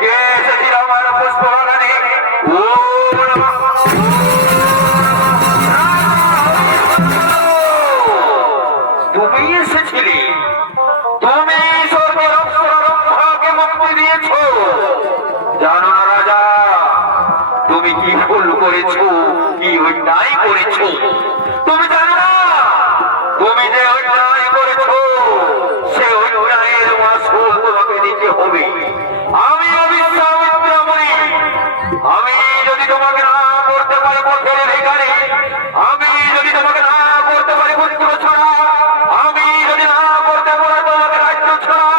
কে এসেছিল আমার পুষ্প বাগানে? ও তুমি এসেছিলে, তুমি সর্বরক্ষকে মুক্তি দিয়েছ। জানো না রাজা, তুমি কি ভুল করেছো, কি অন্যায় করেছো? তুমি জানো না, তুমি যে অন্যায় করেছো সে অন্যায়ের মাসুল তোমাকে দিতে হবে। আমি অবিশ্বামিত্র মুনি, আমি যদি তোমাকে না করতে পারি পথের ভিখারি, আমি যদি তোমাকে না করতে পারি পুত্র ছাড়া, আমি যদি না করতে পারি তোমাকে রাজ্য ছাড়া,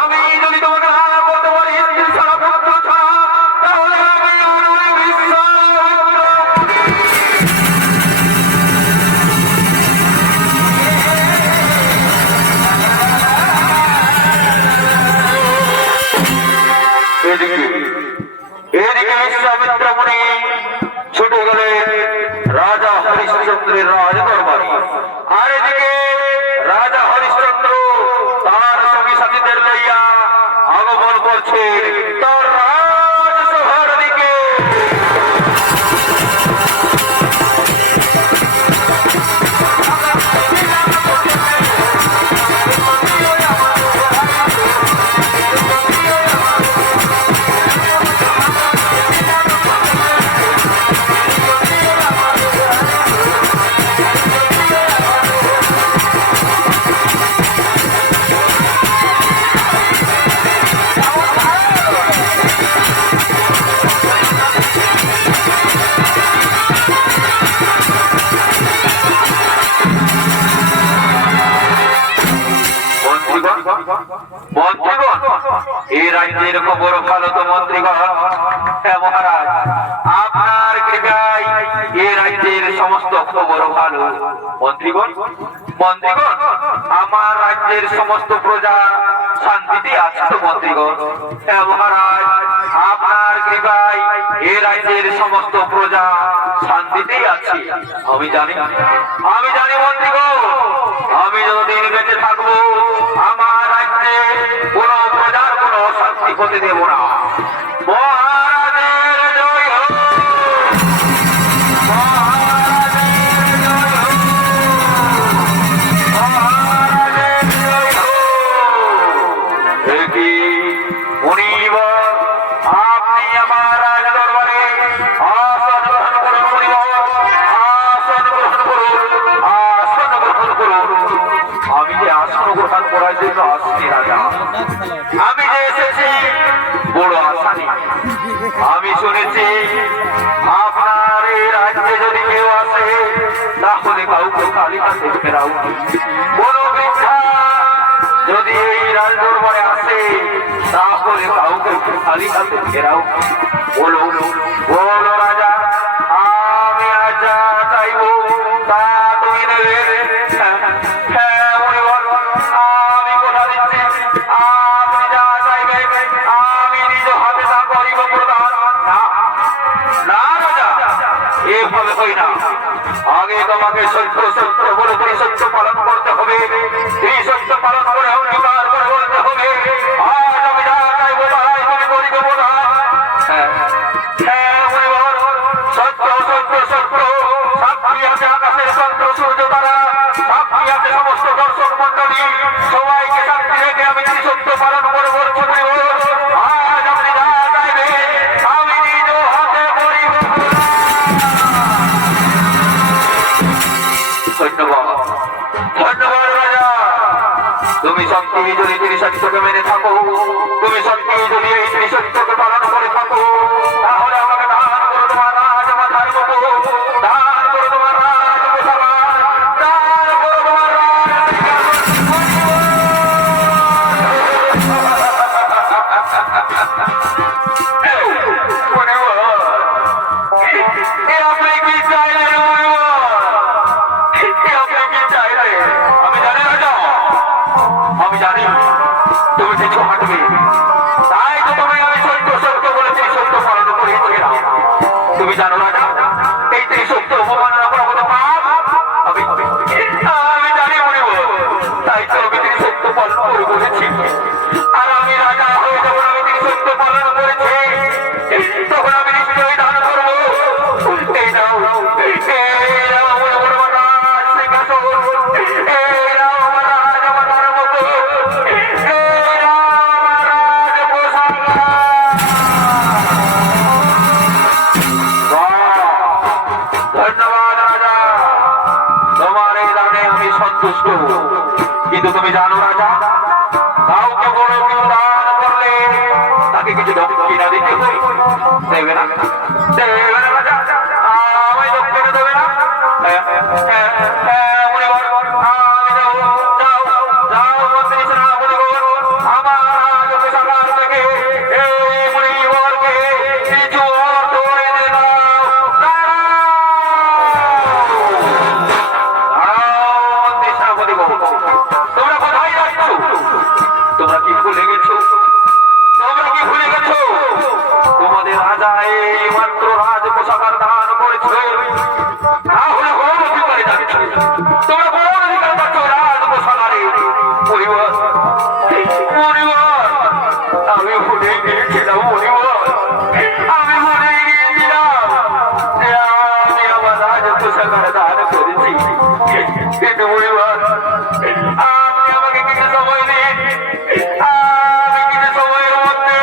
আমি যদি তোমাকে না করতে পারি স্ত্রী ছাড়া পুত্র ছাড়া, তাহলে আমি বিশ্বামিত্র। এদিকে বিশ্বামিত্র মুনি ছুটে গেলে রাজা হরিশ্চন্দ্রের রাজদরবারে, আর এদিকে রাজা হরিশ্চন্দ্র তার সঙ্গী সাথীদের লইয়া আগমন করছে তার রাজসভার দিকে। মন্ত্রীগণ, এই রাজ্যের খবর ভালো তো মন্ত্রীগণ? হ্যাঁ মহারাজ, আপনার কৃপায় এই রাজ্যের সমস্ত খবর ভালো। মন্ত্রীগণ, মন্ত্রীগণ, আমার রাজ্যের সমস্ত প্রজা শান্তিতে আছে তো মন্ত্রীগণ? হ্যাঁ মহারাজ, আপনার কৃপায় এই রাজ্যের সমস্ত প্রজা শান্তিতেই আছে। আমি জানি মন্ত্রীগণ, আমি যতদিন বেঁচে থাকবো আমার রাজ্যে কোন প্রজার কোন শান্তি হতে দেব না। মহারাজের জয় হোক, মহারাজের জয় হোক, মহারাজের জয় হোক। কি মুনিবর, আপনি আমার রাজ দরবারে আসন গ্রহণ করুন। মুনিবর, আসন গ্রহণ করুন, আসন গ্রহণ করুন। আমি যে আসন গ্রহণ করার জন্য আসছি রাজা, আমি যে এসেছি বড় আসানি। আমি শুনেছি আপনার এই রাজ্যে যদি কেউ আসে তাহলে কাউকে খালি হাতে ফেরাও। কোন বৃদ্ধা যদি এই রাজ দরবারে আসে তাহলে কাউকে খালি হাতে ফেরাও। বলো বলো রাজা, আমি আজ যা চাইব তা তুমি নেবে? হ্যাঁ মুনিবর, আমি কথা দিচ্ছি, আপনি যা চাইবেন আমি নিজ হাতে তা করিব প্রদান। না রাজা, এভাবে হই না। আগে তোমাকে সত্য সত্য বলে সত্য পালন করতে হবে। এই সত্য পালন করে অঙ্গীকার করে বলতে হবে আজ আমি যা চাইবো তাই তুমি করিব প্রদান। হ্যাঁ হ্যাঁ মুনিবর, সত্য সত্য সত্য। সাক্ষী আছে আকাশের চন্দ্র সূর্য তারা, সাক্ষী আছে সমস্ত দর্শক মন্ডলী, সবাইকে সাক্ষী রেখে আমি যদি সত্য পালন করে বলছি মুনিবর আজ আপনি যা চাইবে আমি নিজ হাতে করিব। ধন্যবাদ ধন্যবাদ রাজা। তুমি সত্যি যদি ত্রিসত্যকে মেনে থাকো, তুমি সত্যি যদি এই ত্রিসত্যকে পালন করে থাকো, তাহলে আমাকে দান করো তোমার রাজমাতার মতো, দান করো তোমার রাজপ্রসাদ, দান করো তোমার আপনি কি চাইলেন? আপনি কি চাইলেন? আমি জানি রাজা, আমি জানি তুমি কিছু হাঁটবে, তাই তো তুমি আমি সত্য সত্য বলেছি, সত্য পালন করেছি। তুমি জানো রাজা, এই সত্য অপমানের অপরাধ পাপ আমি জানি মনিব, তাই তো আমি সত্য পালন করে বলেছি। আর আমি রাজা হয়ে যাবো, আমি সত্য পালন করে কিন্তু তুমি জানো রাজা, কাউকে বড় কেউ দান করলে তাকে কিছু দক্ষিণা দিতে হয়। দেবে না, দেবে না রাজা, আমায় দক্ষিণা দেবে না? তোমরা কি ভুলে গেছো? তোমরা কি ভুলে গেছো? তোমাদের রাজা এই মাত্র রাজ পোশাকার দান করেছে, না হলে কোন অধিকারে যাচ্ছ? তোমরা কোন অধিকার পাচ্ছ রাজ পোশাকারে? পরিবার পরিবার আমি ভুলে গিয়েছিলাম, পরিবার আমি ভুলে গিয়েছিলাম যে আমি আমার রাজ পোশাকার দান করেছি। কিন্তু পরিবার আপনি আমাকে কিছু সময় দিন, আমি কিছু সময়ের মধ্যে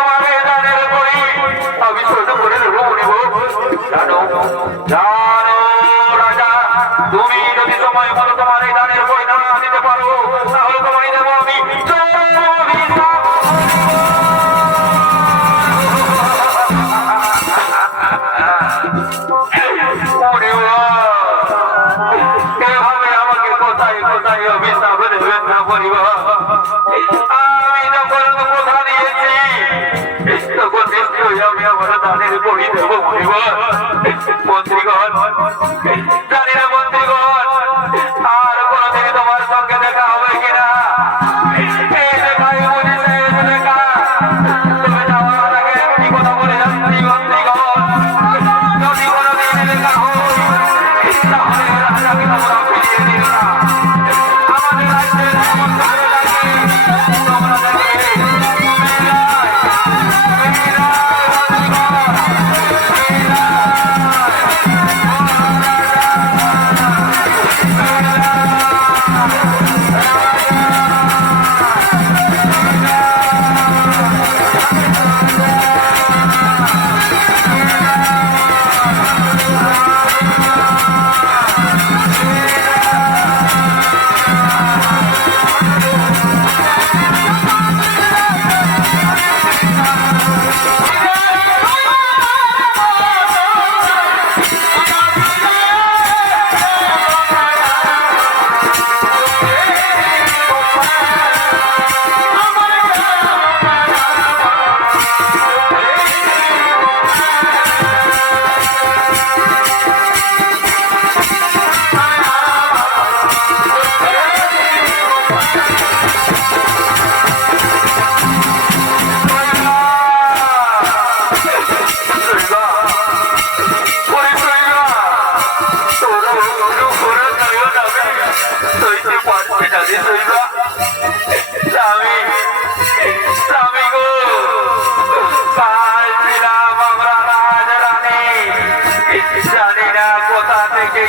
আমাকে দানের করি আমি ছোট করে নেব। জানো জানো রাজা, তুমি যদি সময় মতো তোমার এই দানের বই না দিতে পারো তাহলে তোমারই দেবো আমি এভাবে আমাকে কোথায় কোথায় অভিশাপ দেবেন না পরিবার। আমি যখন কথা দিয়েছি তখন নিশ্চয়ই আমি আমার দানের বই দেবো পরিবার। মন্ত্রীগণ, জানি না মন্ত্রীগণ আর কোনদিন তোমার সঙ্গে দেখা হবে কিনা। এই দেখাই বুঝি শেষ দেখা। তবে যাওয়ার আগে একটি কথা বলে যাচ্ছি মন্ত্রীগণ, যদি কোনদিন দেখা হয় তাহলে রাজাকে তোমরা ফিরিয়ে দিও না। আমাদের রাজ্যের সমস্ত প্রজাকে তোমরা দেখবে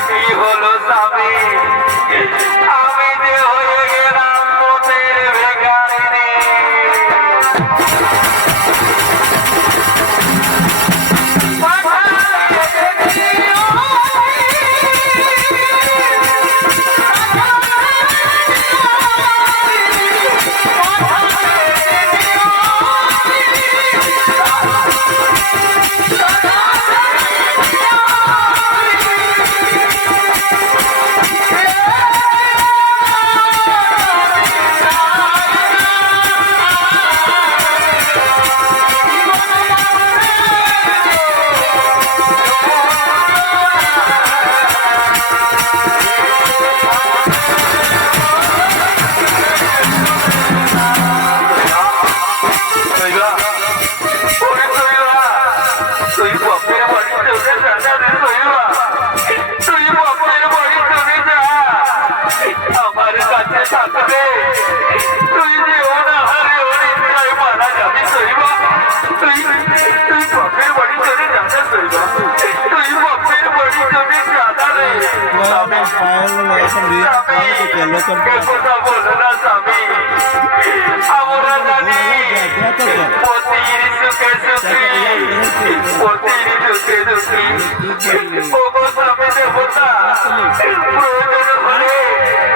কি হলো স্বামী, আমি যে হয়ে গেলাম মোটের ভিখারিনী।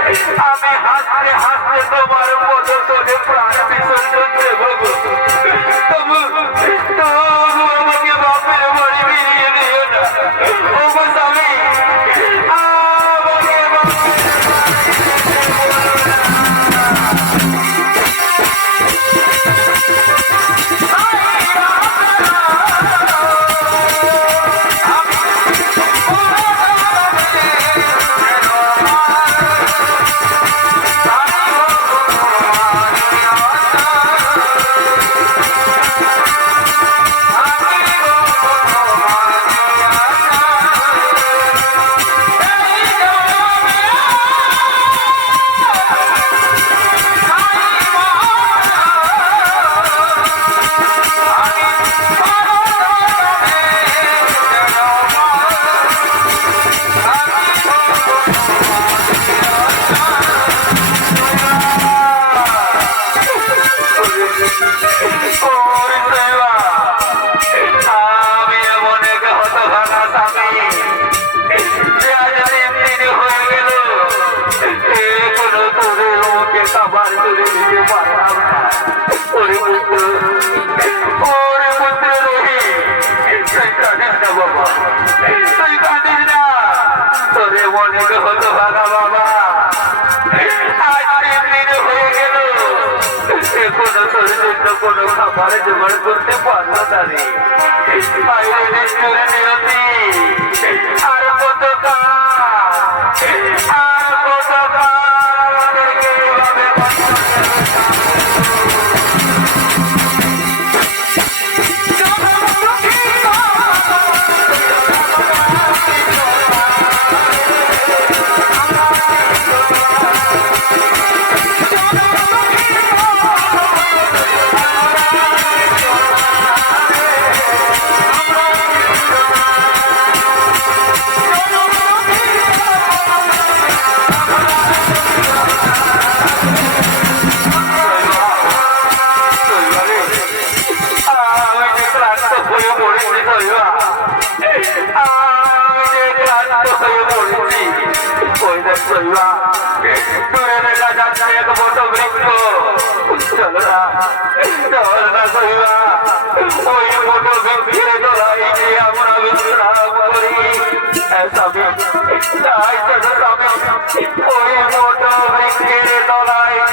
আমি হাসতে হাসতে তোমার পদ তোলে প্রাণ বিসর্জন দেব তবু তবু আমাকে বাপের বাড়ি ফিরিয়ে দিও না ও গো স্বামী আমাকে কোনো খাবার জোগাড় করতে পারলো না রে নিয়তি আর কত আর কত আমাদেরকে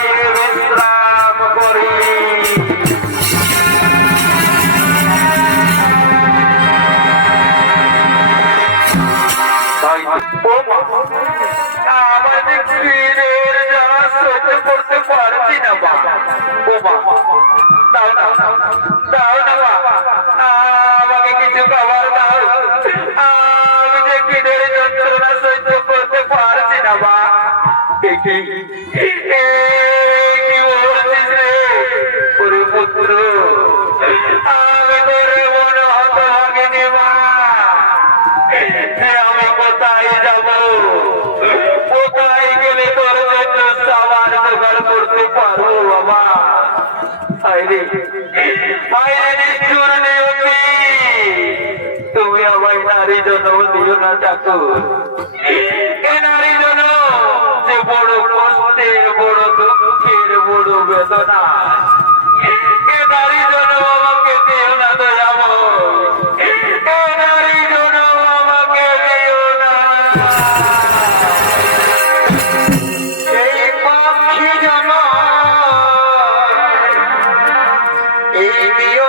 এইভাবে বিশ্রাম করি আমাদের পীরের যারা সহ্য করতে পারছি না বাবা ও বাবা দাও না দাও না বাবা আমাকে কিছু খাবার দাও আমি যে পীরের যন্ত্রণা সহ্য করতে পারছি না বাবা কি বলছিস রে ওরে পুত্র আমি তোরে মনে হত ভাগিনি মা আমি কোথায় যাব কোথায় গেলে তোর জন্য সাবার জোগাড় করতে পারবো বাবা তুমি আমায় নারী জন্ম দিও না ঠাকুর এ নারী জন্ম যে বড় কষ্টের বড় দুঃখের বড় বেদনা এ নারী জন্ম আমাকে দিও না দয়াব এ নারী জন্ম আমাকে দিও না এই পাখি জন্ম এই দিও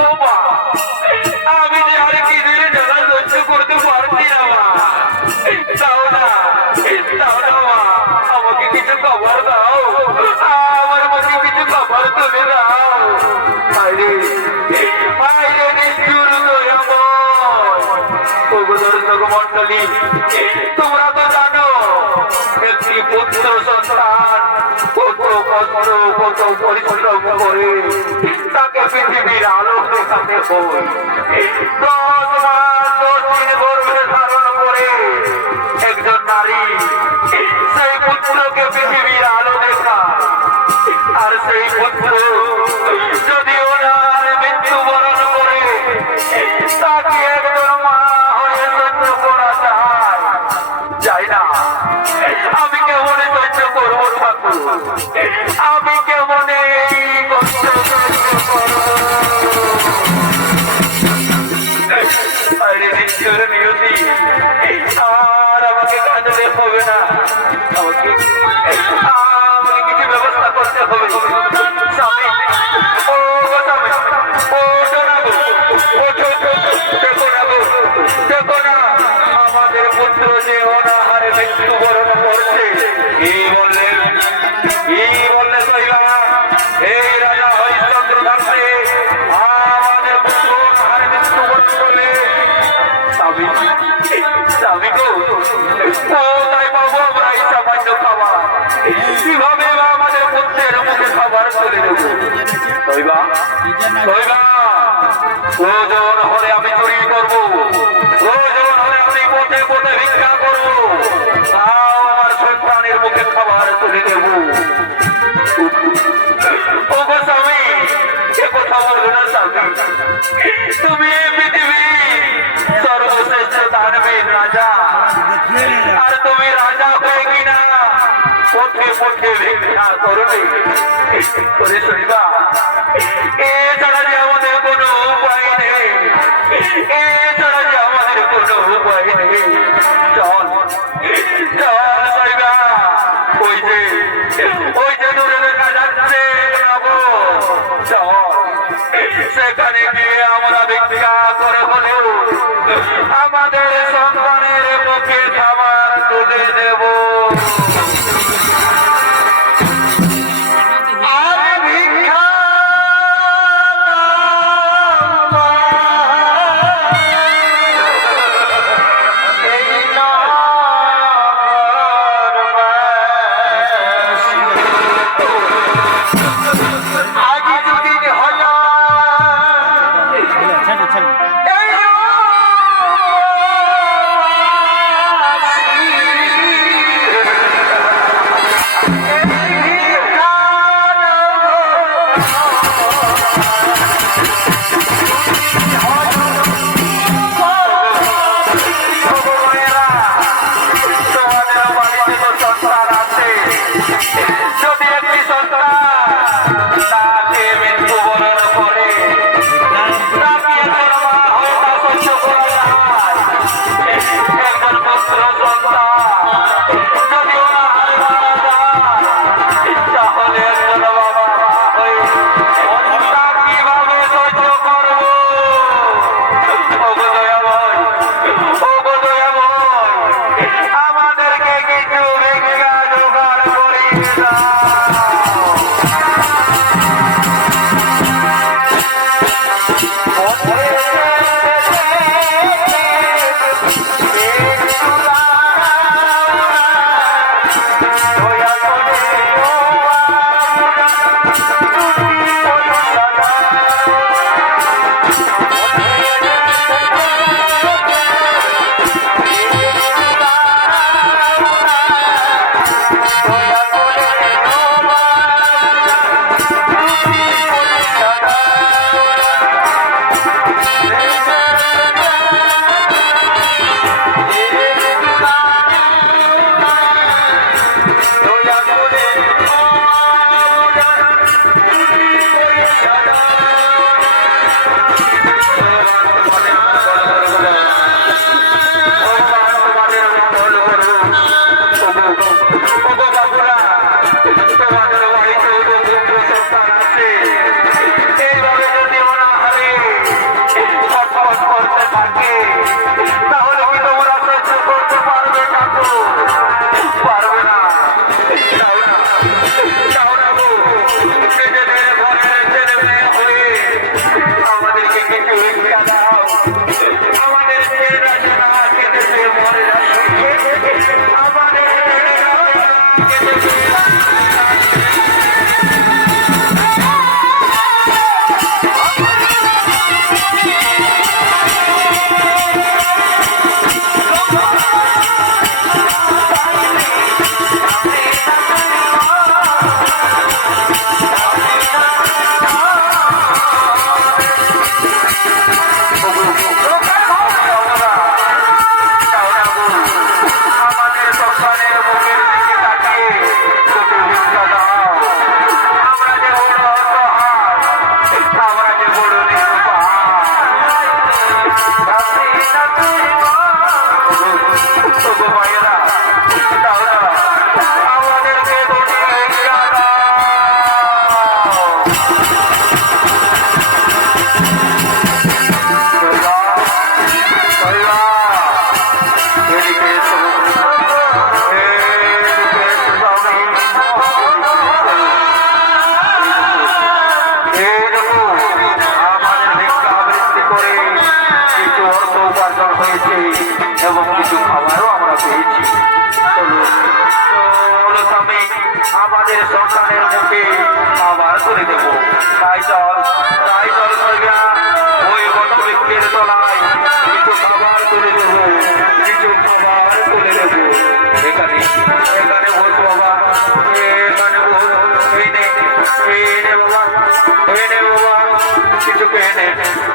ও মা, আমি যে আর কি দিনে জ্বালা সহ্য করতে পারছি না মা। দাও না, দাও না মা, আমাকে কিছু খবর দাও, আমার মুখে কিছু খবর তুলে দাও। আরে আরে নিষ্ঠুর দয়াময়, ওগো দর্শক মণ্ডলী, তোমরা তো জানো একটি পুত্র সন্তান কত কষ্ট কত পরিশ্রম করে তাকে পৃথিবীর আলো দেখাতে হয়। 10 মাস 10 দিন গর্ভে ধারণ করে একজন নারী সেই পুত্রকে পৃথিবীর আলো দেখায়। আর সেই পুত্র যদি ওনার মৃত্যুবরণ করে তাকে একজন মা হয়ে সহ্য করা যায় না। আমি কেমন সহ্য করবো ঠাকুর, আমি কেমন এই কষ্ট সহ্য করবো। আরে নিশ্চয় নিয়তি, আর আমাকে কাঁদলে হবে না, আমাকে কিছু ব্যবস্থা করতে হবে। স্বামী, ও স্বামী, ও শোনাবো, দেখো না গো, দেখো না আমাদের পুত্র যে অনাহারে মৃত্যুবরণ করছে। কি বললেন সই বাবা, এই রাজা হরিশ্চন্দ্র দাসে আমাদের পুত্র অনাহারে মৃত্যুবরণ করলে স্বামী, স্বামী গো, কোথায় পাবো আমরা এই সামান্য খাবার? কিভাবে আমাদের পুত্রের মুখে খাবার তুলে দেবো? সইবা, সইবা, প্রয়োজন হলে আমি চুরি করবো, প্রয়োজন হলে আমি পথে পথে ভিক্ষা করবো, তাও আমার সন্তানের মুখে খাবার তুলে দেব। ও গো স্বামী, এ কথা বলবো না স্বামী, তুমি এই পৃথিবীর সর্বশ্রেষ্ঠ দানবীর রাজা, আর তুমি রাজা হয়ে কিনা পথে পথে ভিক্ষা করবে করে শোনবা। এছাড়া যে আমাদের কোনো উপায় নেই, এছাড়া যে আমাদের কোনো উপায় নেই। চল চল শোনবা, ওই যে দূরে দেখা যাচ্ছে চল, সেখানে গিয়ে আমরা ভিক্ষা করে হলেও আমাদের সন্তানের মুখে খাবার তুলে দেব।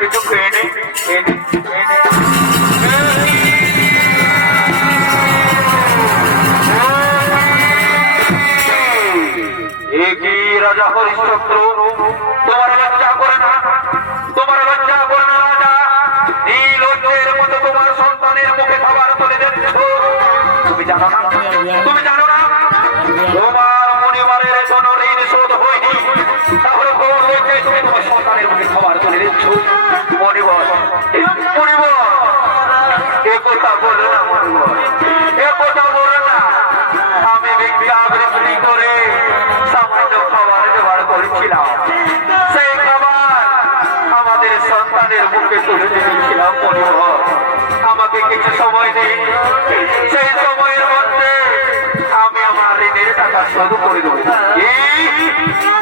কিছু খেয়ে নে, খেয়ে নে, খেয়ে নে। এ কি রাজা হরিশ্চন্দ্র, তোমার লজ্জা করে না? তোমার লজ্জা করে না রাজা? নীলজ্জের মতো তোমার সন্তানের মুখে খাবার তুলে দিচ্ছ। তুমি জানো না, তুমি জানো না তোমার মণিমারের কোনো ঋণ শোধ হয়নি, তাহলে খবর হয়েছে তুমি তোমার সন্তানের মুখে খাবার তুলে দিচ্ছ। মণিবর, মণিবর, এ কথা বলো না মণিবর, এ কথা বলো না। আমি ভিক্ষা বৃত্তি করে সামান্য খাবার জোগাড় করেছিলাম, সেই খাবার আমাদের সন্তানের মুখে তুলে দিয়েছিলাম। মণিবর, আমাকে কিছু সময় নেই, সেই সময়ের মধ্যে আমি আমার ঋণের টাকা শোধ করে দেবো।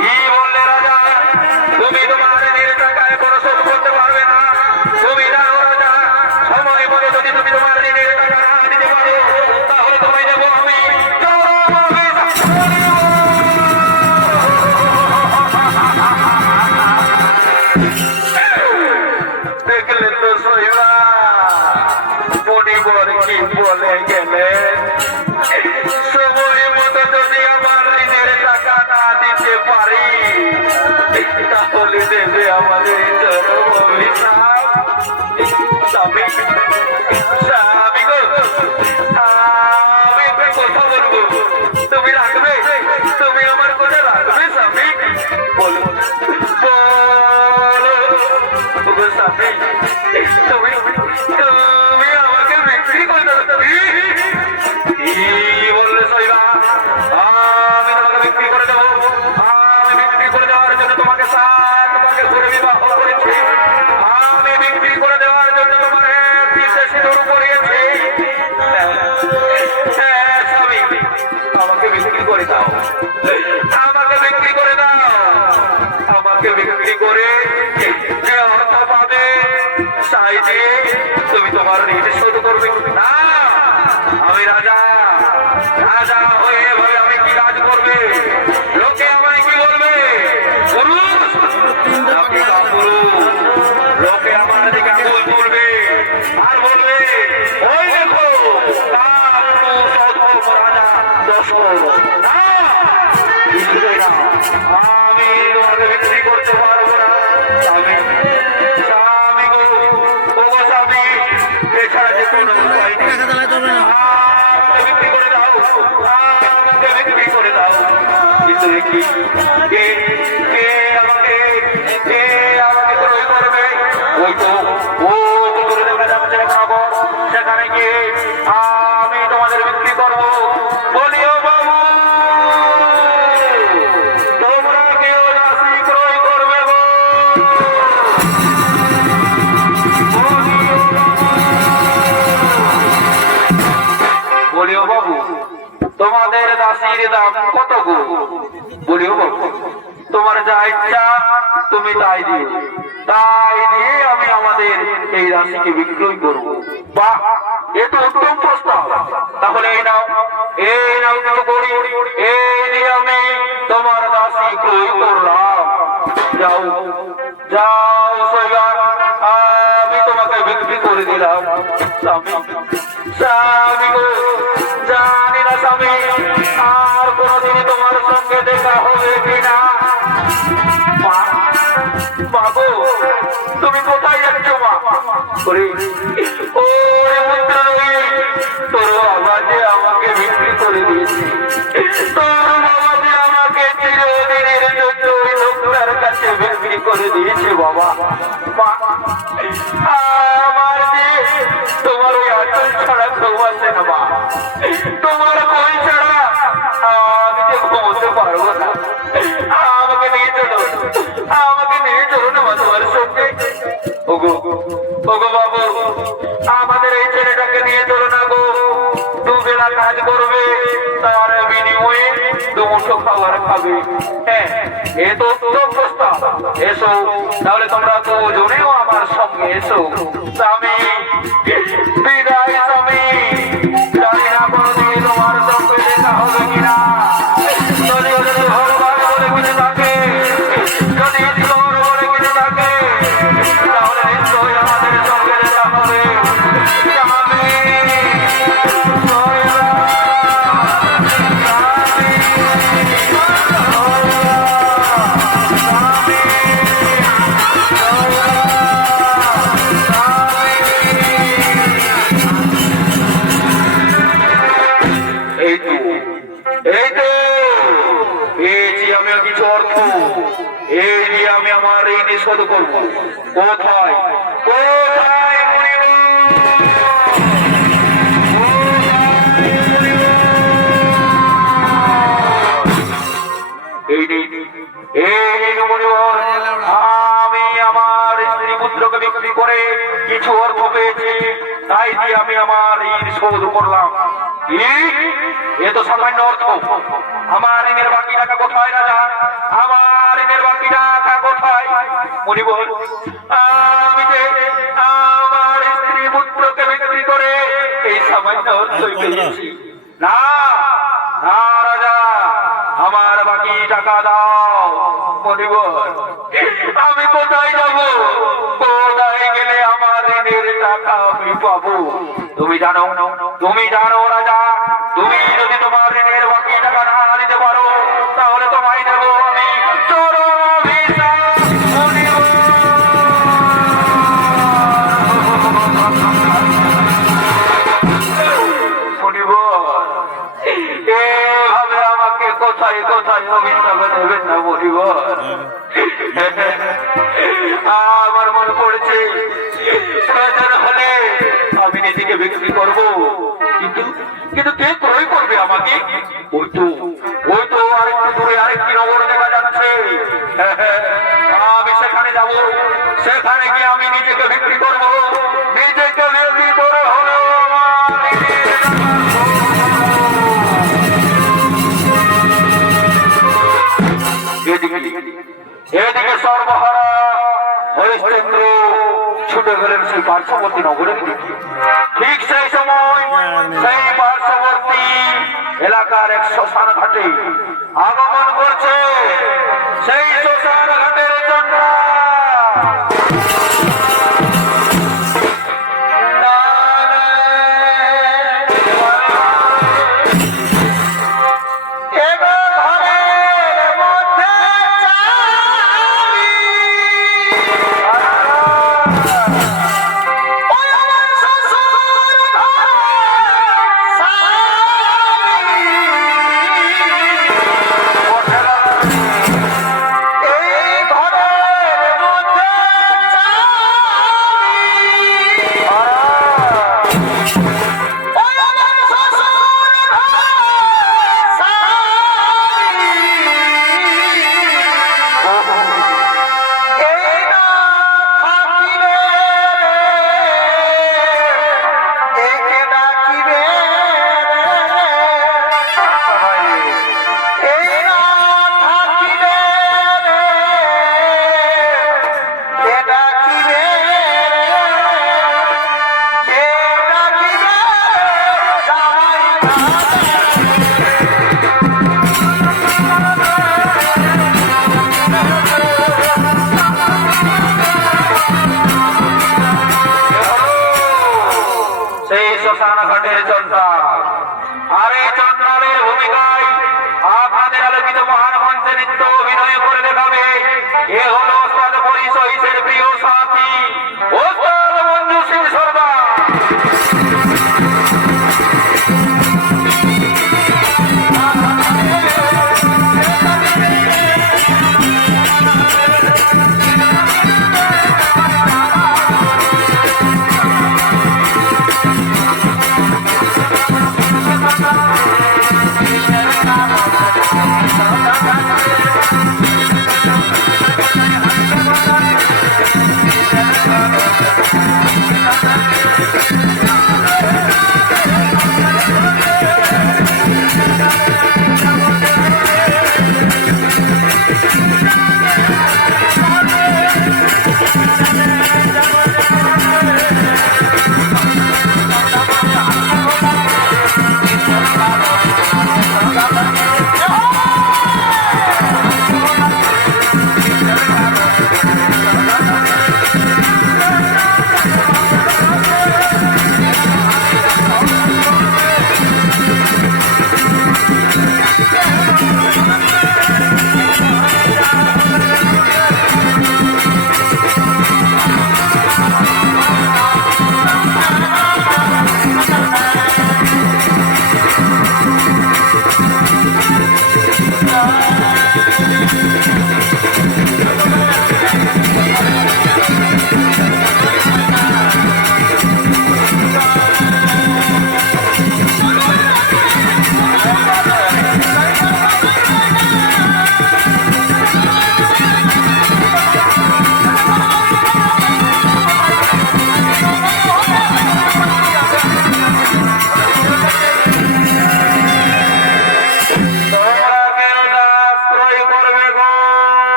কি বললে রাজা? তুমি তোমার ঋণের টাকা এখনো শোধ করতে পারবে না? তুমি জানো রাজা, সময় মতো যদি তুমি তোমার ঋণের টাকা না দিতে পারো তাহলে তুমি দেবো আমি। দেখলেন তো সইবা, মণিবর কি বলে গেলেন? সময় মতো যদি আমার ঋণের টাকা না দিতে পারি তাহলে দেবে আমাদের চরম অভিশাপ। স্বামী, স্বামী গো, আমি একটা কথা বলবো, তুমি রাখবে? তুমি আমার কথা রাখবে স্বামী? বলো, বলো গো স্বামী, তুমি তুমি আমাকে বিক্রি করে দেবে? কি বললে সইবা? আমি তোমাকে বিক্রি করে দেবো? আমি বিক্রি করে দেওয়ার জন্য তোমাকে 7 ভাগে ঘুরে বিবাহ করেছি, আমি বিক্রি করে দেওয়ার জন্য তোমার পিঠে সিঁদুর পরিয়েছি। স্বামী, আমাকে বিক্রি করে দাও, আমাকে বিক্রি করে দাও। আমাকে বিক্রি করে যে অর্থ পাবে তাই দিয়ে তুমি তোমার ঋণ শোধ করবে। না, আমি রাজা, রাজা হয়ে এভাবে আমি কি কাজ করবে? লোকে আমায় কি বলবে? পুরুষ নাকি কাপুরুষ? লোকে আমার দিকে আঙুল তুলবে আর বলবে, ওই দেখো রাজা দশরথ। না, আমি তোমাকে বিক্রি করতে পারবো না। আমি স্বামী গো, ও গো স্বামী, এছাড়া যে কোনো উপায় নেই। আমাকে বিক্রি করে দাও, আমাকে বিক্রি করে দাও। কিন্তু কে কে আমাকে ক্রয় করবে? ওই তো ও করে দেখা যাচ্ছে খবর, সেখানে গিয়ে আমি তোমাদের বিক্রি করবো। বলিও বাবু, তোমরা কেউ দাসী ক্রয় করবে গো? বলিও বাবু, তোমাদের দাসীর দাম কত গো? বলিও বাবু, তোমার যা ইচ্ছা তুমি তাই দিও, তাই দিয়ে আমি আমাদের এই দাসীকে বিক্রয় করবো। বাহ, এ তো উত্তম প্রস্তাব। তাহলে এই নাও, এই নাও কিছু করি, এই নিয়ে আমি তোমার দাসী ক্রয় করলাম। যাও, যাও সইবা, আমি তোমাকে বিক্রি করে দিলাম। স্বামী, স্বামী গো, জানি না স্বামী আর কোনদিন তোমার সঙ্গে দেখা হবে কিনা। মা গো, তুমি কোথায় যাচ্ছ মা? ও তোর বাবা যে আমাকে বিক্রি করে দিয়েছে, তোর বাবা যে আমাকে চিরদিনের জন্য ওই লোকটার কাছে বিক্রি করে দিয়েছে। বাবা, মা, আমার যে তোমার ওই আচল ছাড়া ঘুমাচ্ছে না মা, তোমার বই ছাড়া আমি যে ঘুমোতে পারবো না। আমাকে নিয়ে চলো, আমাকে নিয়ে চলো না মা তোমার সঙ্গে। ওগো, ওগো বাবু, আমাদের এই ছেলেটাকে নিয়ে চলো না গো। দুবেলা কাজ করবে, তার বিনিময়ে দুমুঠো খাবার খাবে। হ্যাঁ, এ তো উত্তম প্রস্তাব। এসো তাহলে তোমরা দুজনেও আমার সঙ্গে এসো। স্বামী, বিদায় স্বামী। জানি না কোনদিন তোমার সঙ্গে দেখা হবে কিনা। যদি ভগবান বলে কিছু থাকে, যদি ঈশ্বর বলে কিছু থাকে, তাহলে এই দিয়ে আমি আমার ঋণ শোধ করবো। কোথায় কোথায় মনিব? আমি আমার স্ত্রী পুত্রকে বিক্রি করে কিছু অর্থ পেয়েছি, তাই দিয়ে আমি আমার ঋণ শোধ করলাম। এ তো সামান্য অর্থ। আমার ঋণের বাকি টাকা কোথায় রাজা? আমার ঋণের বাকি টাকা কোথায়? মনিব, আমি যে আমার স্ত্রী পুত্রকে বিক্রি করে এই সামান্য অর্থই পেয়েছি। না না রাজা, আমার বাকি টাকা দাও। মনিব, আমি কোথায় যাব? কোথায় গেলে আমার ঋণের টাকা আমি পাবো? তুমি জানো রাজা, তুমি যদি তোমার ঋণের বাকি টাকা না দিতে পারো তাহলে তোমায় দেবো আমি চরম অভিশাপ। মনিব, এভাবে আমাকে কোথায় কোথায় অভিশাপ দেবেন না মনিব। আমার মনে পড়েছে প্রয়োজন হলে আমি নিজেকে বিক্রি করবো, কিন্তু কিন্তু কে ক্রয় করবে আমাকে? ওই তো আরেকটু দূরে আরেকটি নগর দেখা যাচ্ছে। আমি সেখানে যাব, সেখানে গিয়ে আমি নিজেকে বিক্রি করবো। নিজেকে বিক্রি করে হলেও এদিকে সর্বহারা হরিশ্চন্দ্র ছুটে গেলেন সেই পার্শ্ববর্তী নগরের দিকে। ঠিক সেই সময় সেই পার্শ্ববর্তী এলাকার এক শ্মশান ঘাটে আগমন করছে সেই শ্মশান ঘাটের জন্য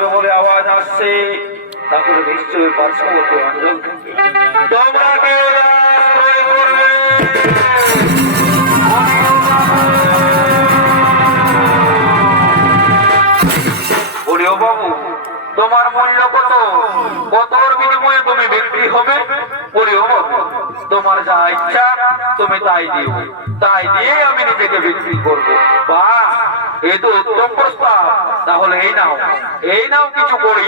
বাজাবে বলে আওয়াজ আসছে, তারপরে নিশ্চয়ই পার্শ্ববর্তী অঞ্চল থেকে তোমরা কেউ রাস প্রয়োগ করবে। বলি ও বাবু, তোমার মূল্য কত? কতর বিনিময়ে তুমি বিক্রি হবে? বলি ও বাবু, তোমার যা ইচ্ছা তুমি তাই দিও, তাই দিয়ে আমি নিজেকে বিক্রি করবো। বাহ, এ তো উত্তম প্রস্তাব। তাহলে এই নাও কিছু করি,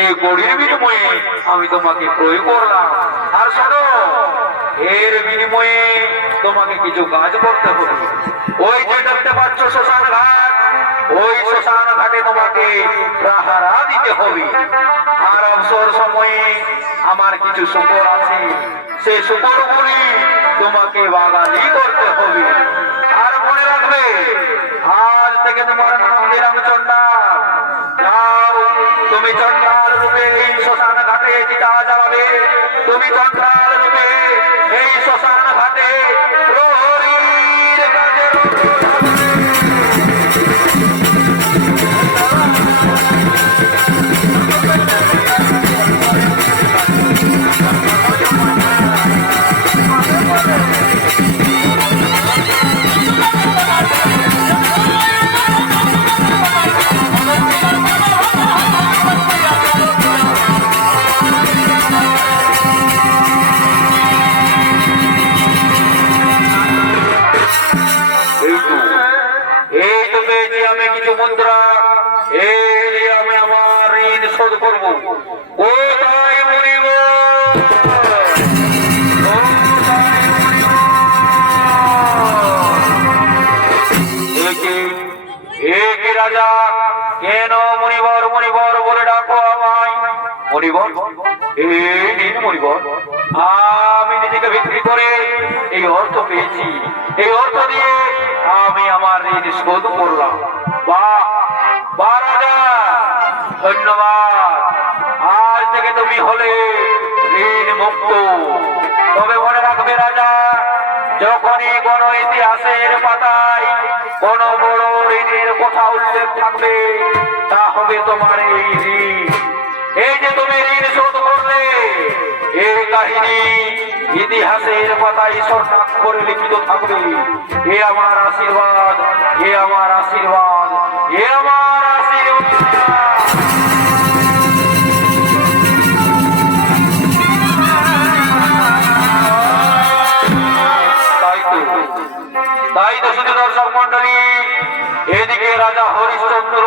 এই গড়ির বিনিময়ে আমি তোমাকে ক্রয় করলাম। আর শোনো, এর বিনিময়ে তোমাকে কিছু কাজ করতে হবে। ওই যে দেখতে পাচ্ছ শ্মশান ঘাট, ওই শ্মশান ঘাটে তোমাকে পাহারা দিতে হবে। আর অবসর সময়ে আমার কিছু শুকর আছে, সে শুকরগুলি তোমাকে বাগালি করতে হবে। আর মনে রাখবে, আজ থেকে তোমার নাম দিলাম চন্ডাল। যাও, তুমি চন্ডাল রূপে এই শ্মশান ঘাটে চিতা জ্বালাবে। তুমি চন্ডাল রূপে এই শ্মশান ঘাটে প্রহরীর কাজে মুদ্রা, এই আমি আমার ঋণ শোধ করবো। কোথায় মরিব? একে রাজা, কেন মনিবর মনিবর বলে ডাকো আমায়? মনিবর, এই দিন মনিবর, আমি নিজেকে বিক্রি করে এই অর্থ পেয়েছি। এই অর্থ দিয়ে আমি আমার ঋণ শোধ করলাম। বাহ রাজা, ধন্যবাদ। আজ থেকে তুমি হলে ঋণ মুক্ত। তবে মনে রাখবে রাজা, যখনই কোন ইতিহাসের পাতায় কোন বড় ঋণের কথা উল্লেখ থাকবে, তা হবে তোমার এই ঋণ। এই যে তুমি ঋণ শোধ করলে, এই কাহিনী ইতিহাসের পাতায় স্বর্ণাক্ষরে লিখিত থাকবে। এ আমার আশীর্বাদ, এ আমার আশীর্বাদ, এ আমার আশীর্বাদ। তাই তো শুধু দর্শক মন্ডলী, এদিকে রাজা হরিশ্চন্দ্র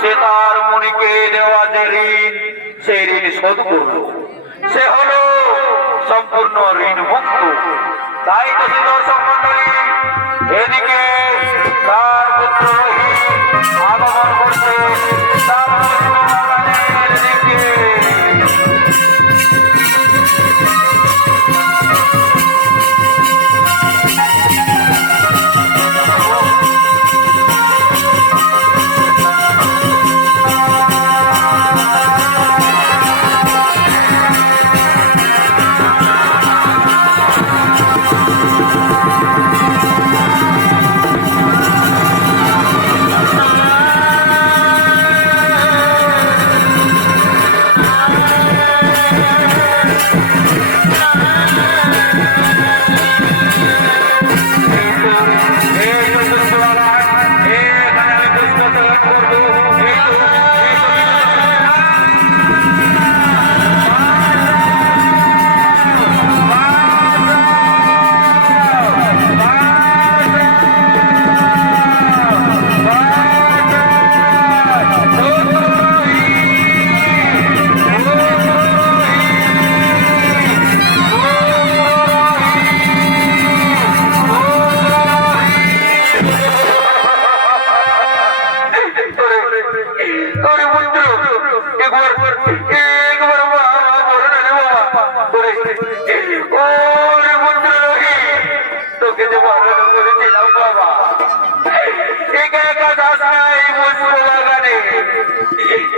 সে তার মুনিকে দেওয়া যে ঋণ, সেই ঋণ শোধ করল। সে হলো সম্পূর্ণ ঋণ মুক্ত। তাই তো শুধু দর্শক মন্ডলী, এদিকে তার পুত্র আগমন করছে তার পুষ্পবাগানের দিকে।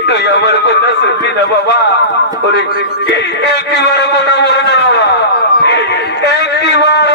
তুই আমার কথা শুনবি না বাবা? একটিবার কথা বলে না বাবা, একটিবার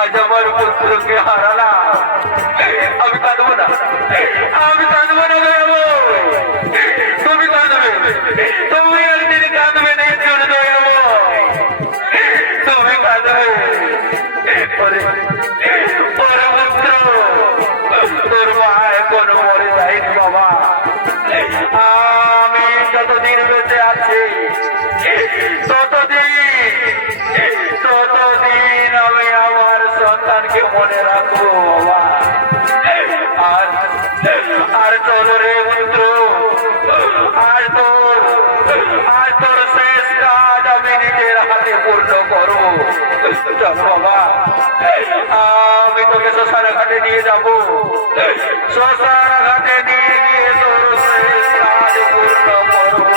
আজ আমার পুত্রকে হারালা, আমি কাঁদবো না, আমি কাঁদবো না। তুমি কাঁদবে, তুমি একদিন কাঁদবে না, তুমি কাঁদবে। পুত্র তোর মা এখন মরে যায়নি বাবা। আমি যতদিন বেঁচে আছি ততদিন আমি আমার সন্তানকে মনে রাখবো বাবা। আর তোর রে পুত্র, আর তোর শেষ কাজ আমি নিজের হাতে পূর্ণ করবো। চল বাবা, আমি তোকে শ্মশান ঘাটে নিয়ে যাবো। শ্মশান ঘাটে নিয়ে গিয়ে তোর শেষ কাজ পূর্ণ করবো।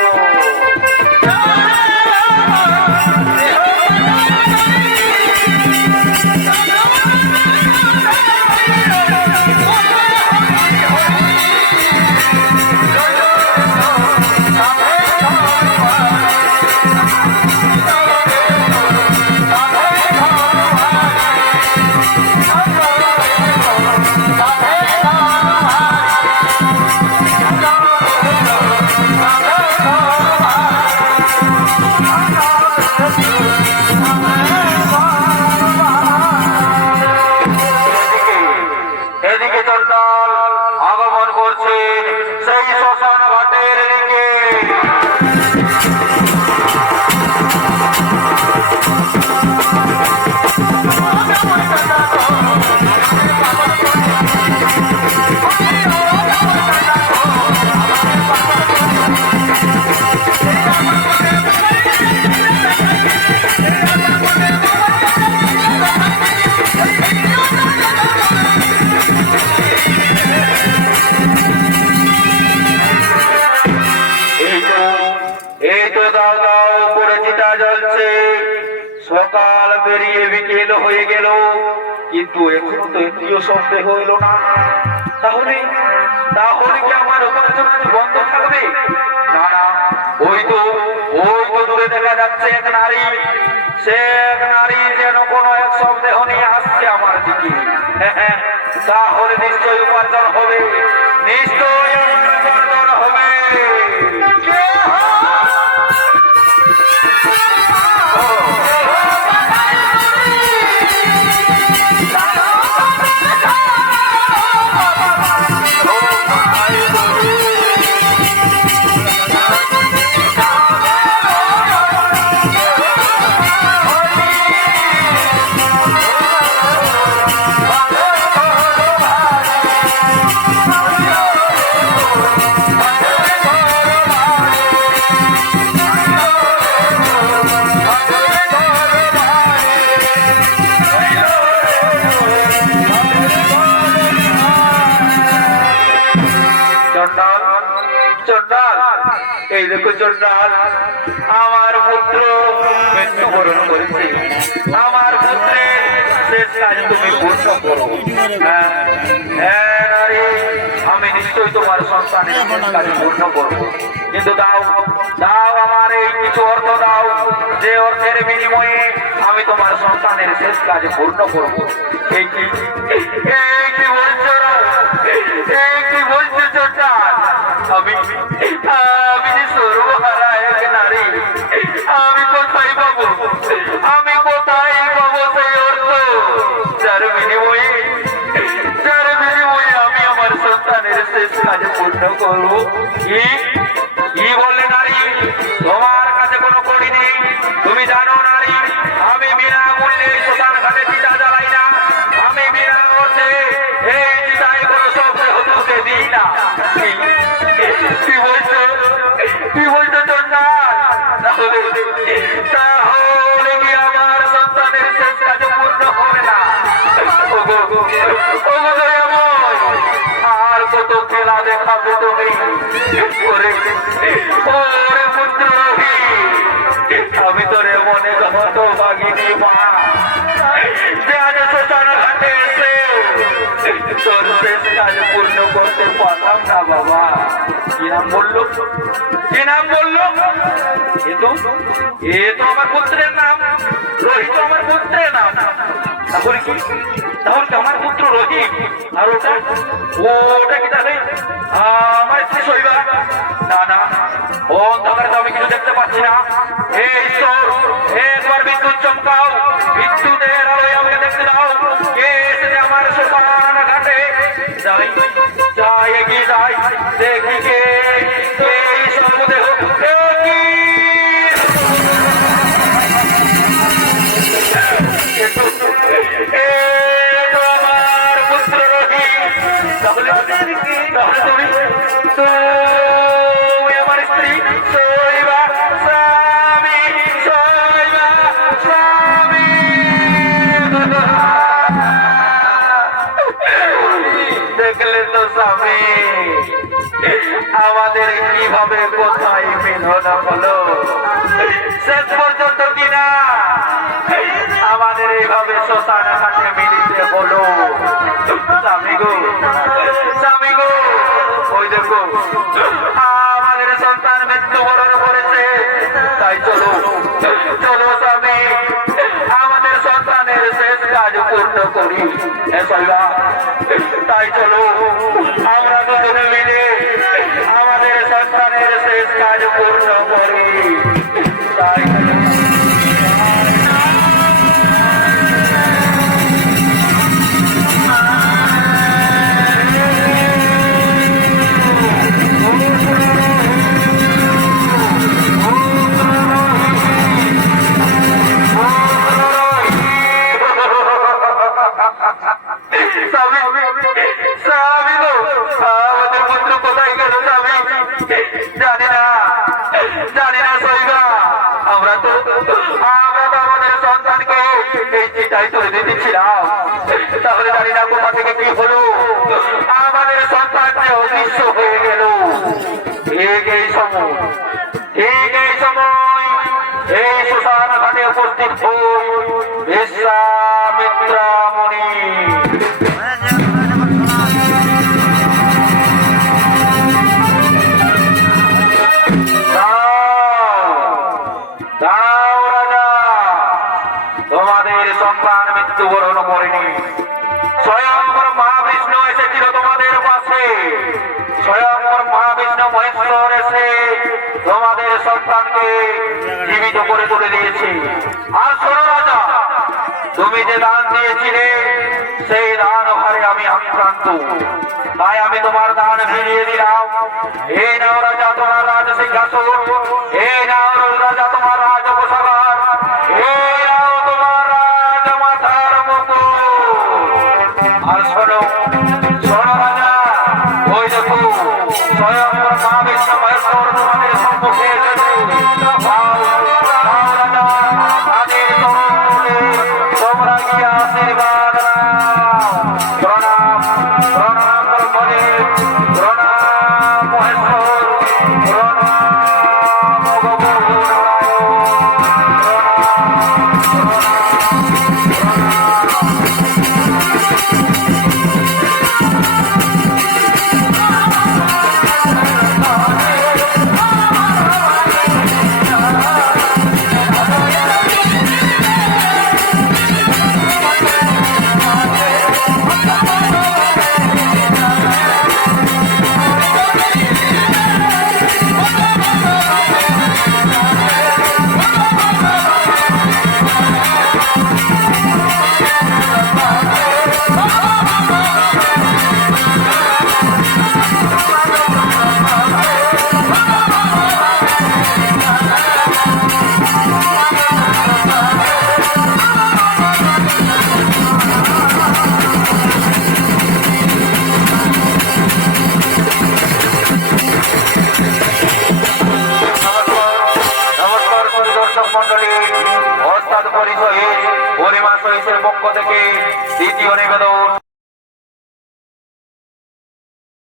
আগমন করছে সেই শ্মশান ঘাটের দিকে। সকাল পেরিয়ে বিকেল হয়ে গেল, কিন্তু এখনো তো একটিও শব্দ হইল না। তাহলে কি আমার উপার্জন আজ বন্ধ থাকবে? না না, ওই তো দূরে দেখা যাচ্ছে এক নারী। সে এক নারী যেন কোনো এক সন্দেহ নিয়ে আসছে আমার দিকে। তাহলে নিশ্চয়ই উপার্জন হবে, নিশ্চয়ই উপার্জন হবে। এই দেখো চন্ডাল, আমার পুত্র মৃত্যুবরণ করেছে, আমার পুত্রের শেষ কাজ তুমি পূর্ণ করো। হ্যাঁ নারী, আমি নিশ্চয়ই তোমার সন্তানের শেষ কাজ পূর্ণ করবো, কিন্তু দাও দাও আমার এই কিছু অর্থ দাও, যে অর্থের বিনিময়ে আমি তোমার সন্তানের শেষ কাজ পূর্ণ করবো। এই কি বলছো, এই কি বলছো চন্ডাল? আমি যে সর্বহারা এক নারী, আমি কোথায় পাবো, আমি কোথায় পাবো সেই অর্থ যার বিনিময়ে আমি আমার সন্তানের শেষ কাজ পূর্ণ করবো? কি বললে নারী? তোমার কাছে কোনো করি নেই, তুমি জানো নারী আমি বিনামূল্যে শ্মশান ঘাটে চিতা জ্বালাই না, আমি বিনা অর্থে এই চিতায় কোনো শব্দ হতে দিই না। কি বলছো চন্ডাল? তাহলে কি আমার সন্তানের শেষ কাজ পূর্ণ হবে না? আর কত খেলা দেখাবে তুমি? ওরে পুত্র, আমি তোরে মনে হত ভাগিনী মা, যে আজ শ্মশান ঘাটে এসে তোর শেষ কাজ পূর্ণ করতে পারলাম না। বাবা কি নাম বললো? কি নাম বললো? এ তো আমার পুত্রের নাম, রোহিত আমার পুত্রের নাম। তাহলে কি? তাহলে আমার পুত্র রহিম, আর ওটা কি? তাহলে আমার স্ত্রী শৈবা? না না, অন্ধকারে তো আমি কিছু দেখতে পাচ্ছি না। এই ঈশ্বর, একবার বিদ্যুৎ চমকাও, বিদ্যুতের আলোয় আমাকে দেখতে দাও, কে এসেছে আমার শ্মশান ঘাটে। যাই যাই, এগিয়ে যাই, দেখি কে এই সম্মুদেহ। আমার পুত্র রহিম, তাহলে তুমি আমার স্ত্রী শৈবা, স্বামী শৈবা, স্বামী। দেখলে তো স্বামী, আমাদের কিভাবে কোথায় মিলন হলো, শেষ পর্যন্ত কিনা আমাদের এইভাবে শ্মশান ঘাটে মিলিতে হলো। স্বামী গো, স্বামী গো, ওই দেখো আমাদের সন্তান মৃত্যুবরণ করেছে, তাই চলো চলো স্বামী, আমাদের সন্তানের শেষ কাজ পূর্ণ করি। তাই চলো আমরা দুজনে মিলে আমাদের সন্তানের শেষ কাজ পূর্ণ করি। তাই তাহলে জানি না কোথা থেকে কি হলো, আমাদের সন্তান যে অদৃশ্য হয়ে গেল। ঠিক এই সময় এই শ্মশান ঘাটে উপস্থিত হই বিশ্বামিত্রা মুনি। তোমাদের সন্তান মৃত্যুবরণ করেনি, স্বয়ং মহাবিষ্ণু এসেছিল তোমাদের পাশে, স্বয়ং মহাবিষ্ণু মহেশ্বর এসে তোমাদের সন্তানকে জীবিত করে তুলে দিয়েছে। আর শোনো রাজা, তুমি যে দান দিয়েছিলে সেই দান হারে আমি আক্রান্ত, তাই আমি তোমার দান ফিরিয়ে দিলাম। এই নাও রাজা তোমার রাজ সিংহাসন, এই নাও রাজা তোমার রাজ উপসাগর, এই নাও তোমার রাজ মাথার মতো। আর শোনো শোনো রাজা, ওই দেখো স্বয়ং মহাবিষ্ণু মহেশ্বর তোমাদের সম্মুখে এসেছে। তোমরা গিয়ে আশীর্বাদ নাও। প্রণাম প্রণাম বলে, প্রণাম মহেশ্বর, প্রণাম। পরিচয়ে পরিমা সহিতের পক্ষ থেকে দ্বিতীয় নিবেদন।